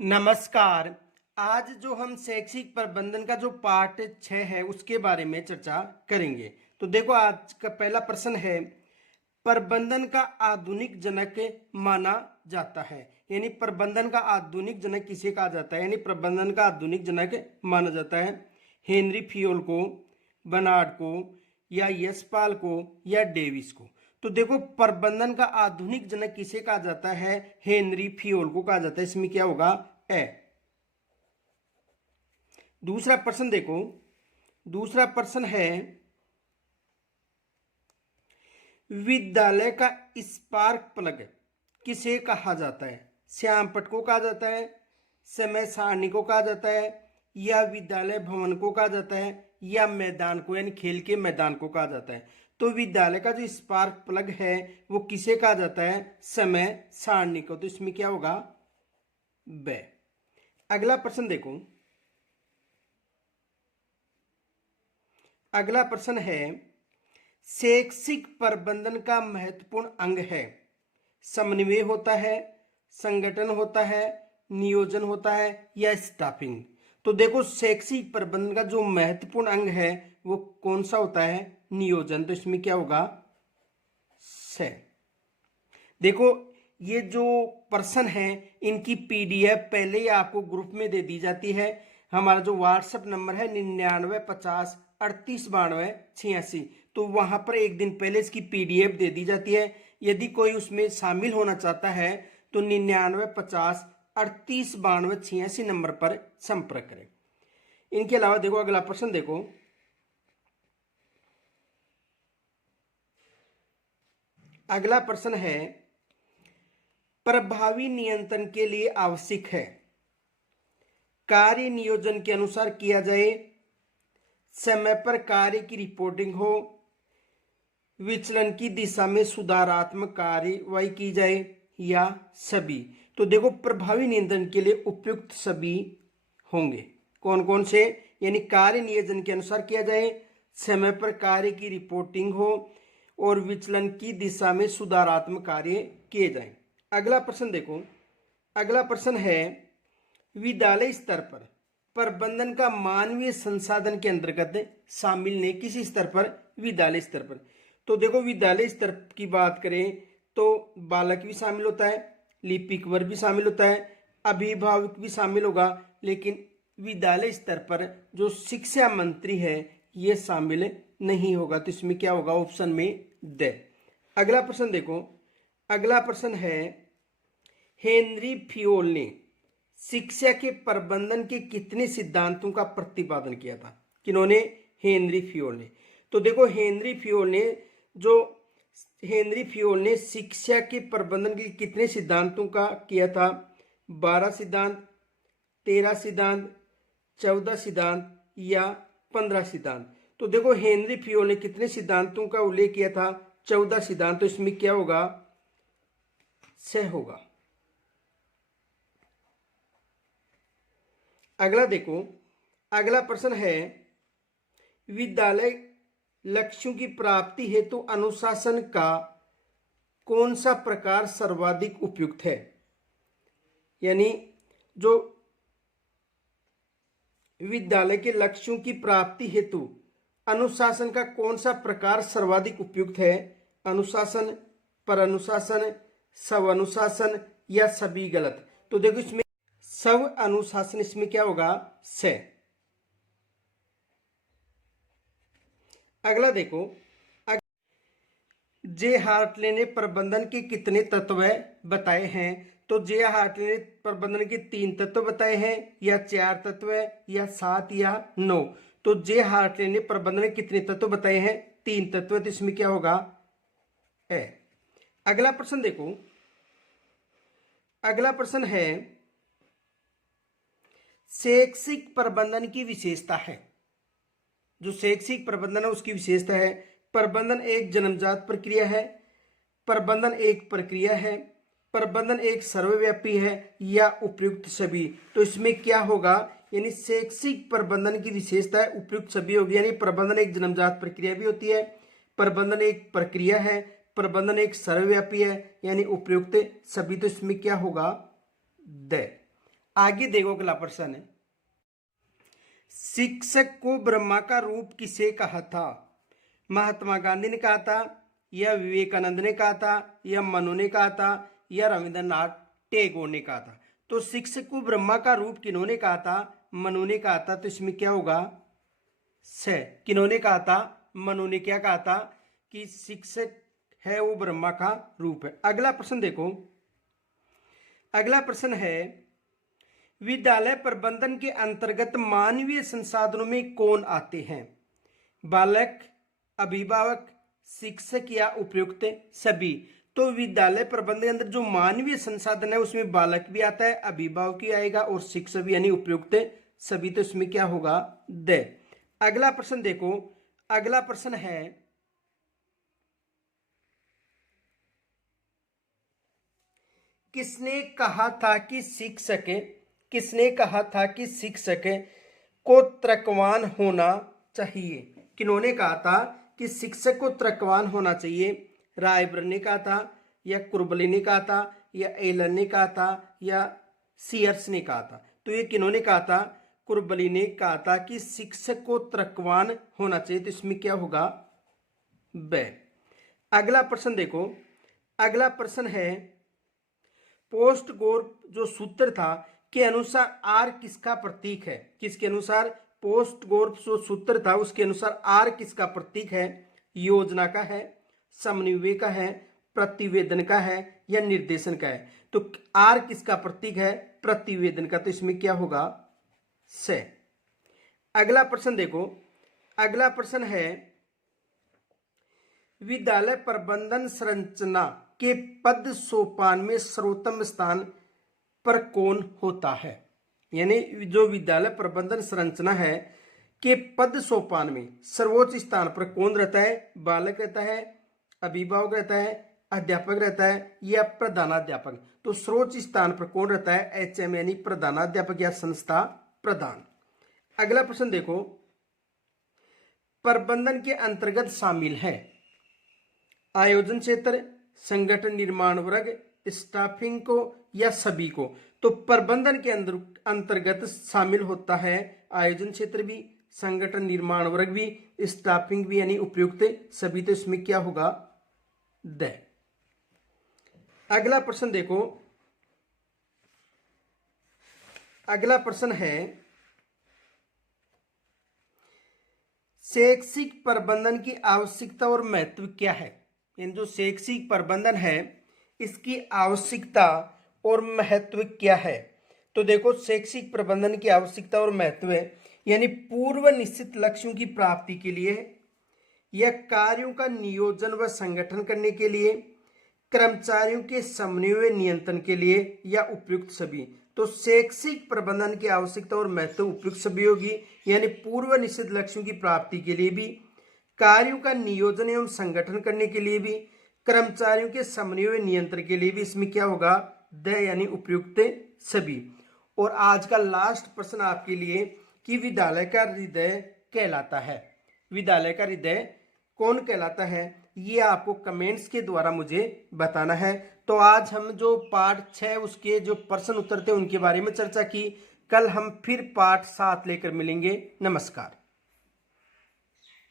नमस्कार। आज जो हम शैक्षिक प्रबंधन का जो पार्ट 6 है उसके बारे में चर्चा करेंगे। तो देखो, आज का पहला प्रश्न है, प्रबंधन का आधुनिक जनक माना जाता है। यानी प्रबंधन का आधुनिक जनक किसे कहा जाता है? यानी प्रबंधन का आधुनिक जनक माना जाता है हेनरी फियोल को, बर्नार्ड को, या यशपाल को, या डेविस को। तो देखो, प्रबंधन का आधुनिक जनक किसे कहा जाता है? हेनरी फियोल को कहा जाता है। इसमें क्या होगा? ए। दूसरा प्रश्न देखो, दूसरा प्रश्न है, विद्यालय का स्पार्क प्लग किसे कहा जाता है? श्याम पट को कहा जाता है, समय सारणी को कहा जाता है, या विद्यालय भवन को कहा जाता है, या मैदान को यानी खेल के मैदान को कहा जाता है? तो विद्यालय का जो स्पार्क प्लग है वो किसे कहा जाता है? समय सारणी को। तो इसमें क्या होगा? ब। अगला प्रश्न देखो, अगला प्रश्न है, शैक्षिक प्रबंधन का महत्वपूर्ण अंग है। समन्वय होता है, संगठन होता है, नियोजन होता है, या स्टाफिंग? तो देखो, शैक्षिक प्रबंधन का जो महत्वपूर्ण अंग है वो कौन सा होता है? नियोजन। तो इसमें क्या होगा? से। देखो, ये जो प्रश्न है इनकी पीडीएफ पहले ही आपको ग्रुप में दे दी जाती है। हमारा जो व्हाट्सएप नंबर है 9950389286, तो वहां पर एक दिन पहले इसकी पीडीएफ दे दी जाती है। यदि कोई उसमें शामिल होना चाहता है तो 9950389286 नंबर पर संपर्क करें। इनके अलावा देखो, अगला प्रश्न देखो, अगला प्रश्न है, प्रभावी नियंत्रण के लिए आवश्यक है कार्य नियोजन के अनुसार किया जाए, समय पर कार्य की रिपोर्टिंग हो, विचलन की दिशा में सुधारात्मक कार्यवाही की जाए, या सभी? तो देखो, प्रभावी नियंत्रण के लिए उपयुक्त सभी होंगे। कौन कौन से? यानी कार्य नियोजन के अनुसार किया जाए, समय पर कार्य की रिपोर्टिंग हो, और विचलन की दिशा में सुधारात्मक कार्य किए जाएं। अगला प्रश्न देखो, अगला प्रश्न है, विद्यालय स्तर पर प्रबंधन का मानवीय संसाधन के अंतर्गत शामिल नहीं। किसी स्तर पर? विद्यालय स्तर पर। तो देखो, विद्यालय स्तर की बात करें तो बालक भी शामिल होता है, लिपिक वर्ग भी शामिल होता है, अभिभावक भी शामिल होगा, लेकिन विद्यालय स्तर पर जो शिक्षा मंत्री है ये शामिल नहीं होगा। तो इसमें क्या होगा? ऑप्शन में द। अगला प्रश्न देखो, अगला प्रश्न है, हेनरी फियोल ने शिक्षा के प्रबंधन के कितने सिद्धांतों का प्रतिपादन किया था? किन्होंने? हेनरी फियोल ने। तो देखो, हेनरी फियोल ने शिक्षा के प्रबंधन के कितने सिद्धांतों का किया था? 12 सिद्धांत, 13 सिद्धांत, 14 सिद्धांत, या 15 सिद्धांत? तो देखो, हेनरी फियोल ने कितने सिद्धांतों का उल्लेख किया था? 14 सिद्धांत। तो इसमें क्या होगा? से होगा। अगला देखो, अगला प्रश्न है, विद्यालय लक्ष्यों की प्राप्ति हेतु अनुशासन का कौन सा प्रकार सर्वाधिक उपयुक्त है? यानी जो विद्यालय के लक्ष्यों की प्राप्ति हेतु अनुशासन का कौन सा प्रकार सर्वाधिक उपयुक्त है? अनुशासन, पर अनुशासन, स्व अनुशासन, या सभी गलत? तो देखो, इसमें स्व अनुशासन, इसमें क्या होगा? से। अगला देखो, जे हार्टले ने प्रबंधन के कितने तत्व बताए हैं? तो जे हार्टले ने प्रबंधन के 3 तत्व बताए हैं, या 4 तत्व, या 7, या 9? तो जे हार्टले ने प्रबंधन के कितने तत्व बताए हैं? 3 तत्व। तो इसमें क्या होगा? है। अगला प्रश्न देखो, अगला प्रश्न है, शैक्षिक प्रबंधन की विशेषता है। जो शैक्षिक प्रबंधन है उसकी विशेषता है, प्रबंधन एक जन्मजात प्रक्रिया है, प्रबंधन एक प्रक्रिया है, प्रबंधन एक सर्वव्यापी है, या उपयुक्त सभी? तो इसमें क्या होगा? यानी शैक्षिक प्रबंधन की विशेषता है उपयुक्त सभी होगी। यानी प्रबंधन एक जन्मजात प्रक्रिया भी होती है, प्रबंधन एक प्रक्रिया है, प्रबंधन एक सर्वव्यापी है, यानी उपयुक्त सभी। तो इसमें क्या होगा? द। आगे देखो अगला प्रश्न है, शिक्षक को ब्रह्मा का रूप किसे कहा था? महात्मा गांधी ने कहा था, या विवेकानंद ने कहा था, या मनु ने कहा था, या रविंद्रनाथ टैगोर ने कहा था? तो शिक्षक को ब्रह्मा का रूप किन्होंने कहा था? मनु ने कहा था। तो इसमें क्या होगा? से। किन्होंने कहा था? मनु ने क्या कहा था कि शिक्षक है वो ब्रह्मा का रूप है। अगला प्रश्न देखो, अगला प्रश्न है, विद्यालय प्रबंधन के अंतर्गत मानवीय संसाधनों में कौन आते हैं? बालक, अभिभावक, शिक्षक या उपयुक्त सभी? तो विद्यालय प्रबंधन के अंदर जो मानवीय संसाधन है उसमें बालक भी आता है, अभिभावक भी आएगा और शिक्षक भी, यानी उपयुक्त सभी। तो इसमें क्या होगा? द। अगला प्रश्न देखो, अगला प्रश्न है, किसने कहा था कि शिक्षक को तर्कवान होना चाहिए? किन्होंने कहा था कि शिक्षक को तर्कवान होना चाहिए? रायबर्न ने कहा था, या कुरबली ने कहा था, या एलन ने कहा था, या सीयर्स ने कहा था? तो ये किन्होंने कहा था? कुरबली ने कहा था कि शिक्षक को तर्कवान होना चाहिए। तो इसमें क्या होगा? ब। अगला प्रश्न देखो, अगला प्रश्न है, पोस्ट गोर जो सूत्र था के अनुसार आर किसका प्रतीक है? किसके अनुसार? पोस्ट गोर जो सूत्र था उसके अनुसार आर किसका प्रतीक है? योजना का है, समन्वय का है, प्रतिवेदन का है, या निर्देशन का है? तो आर किसका प्रतीक है? प्रतिवेदन का। तो इसमें क्या होगा? से। अगला प्रश्न देखो, अगला प्रश्न है, विद्यालय प्रबंधन संरचना के पद सोपान में सर्वोत्तम स्थान पर कौन होता है? यानी जो विद्यालय प्रबंधन संरचना है के पद सोपान में सर्वोच्च स्थान पर कौन रहता है? बालक रहता है, अभिभावक रहता है, अध्यापक रहता है, या प्रधानाध्यापक? तो सर्वोच्च स्थान पर कौन रहता है? एचएम, यानी प्रधानाध्यापक या संस्था प्रधान। अगला प्रश्न देखो, प्रबंधन के अंतर्गत शामिल है आयोजन क्षेत्र, संगठन निर्माण वर्ग, स्टाफिंग को, या सभी को? तो प्रबंधन के अंतर्गत शामिल होता है आयोजन क्षेत्र भी, संगठन निर्माण वर्ग भी, स्टाफिंग भी, यानी उपयुक्त सभी। तो इसमें क्या होगा? द। अगला प्रश्न देखो, अगला प्रश्न है, शैक्षिक प्रबंधन की आवश्यकता और महत्व क्या है? इन जो शैक्षिक प्रबंधन है इसकी आवश्यकता और महत्व क्या है? तो देखो, शैक्षिक प्रबंधन की आवश्यकता और महत्व है, यानी पूर्व निश्चित लक्ष्यों की प्राप्ति के लिए, या कार्यों का नियोजन व संगठन करने के लिए, कर्मचारियों के समन्वय नियंत्रण के लिए, या उपयुक्त सभी? तो शैक्षिक प्रबंधन की आवश्यकता और महत्व उपयुक्त सभी होगी, यानी पूर्व निश्चित लक्ष्यों की प्राप्ति के लिए भी, कार्यों का नियोजन एवं संगठन करने के लिए भी, कर्मचारियों के समन्वय नियंत्रण के लिए भी। इसमें क्या होगा? द, यानी उपयुक्त सभी। और आज का लास्ट प्रश्न आपके लिए कि विद्यालय का हृदय कहलाता है, विद्यालय का हृदय कौन कहलाता है? ये आपको कमेंट्स के द्वारा मुझे बताना है। तो आज हम जो पार्ट 6 उसके जो प्रश्न उत्तर थे उनके बारे में चर्चा की। कल हम फिर पार्ट 7 लेकर मिलेंगे। नमस्कार।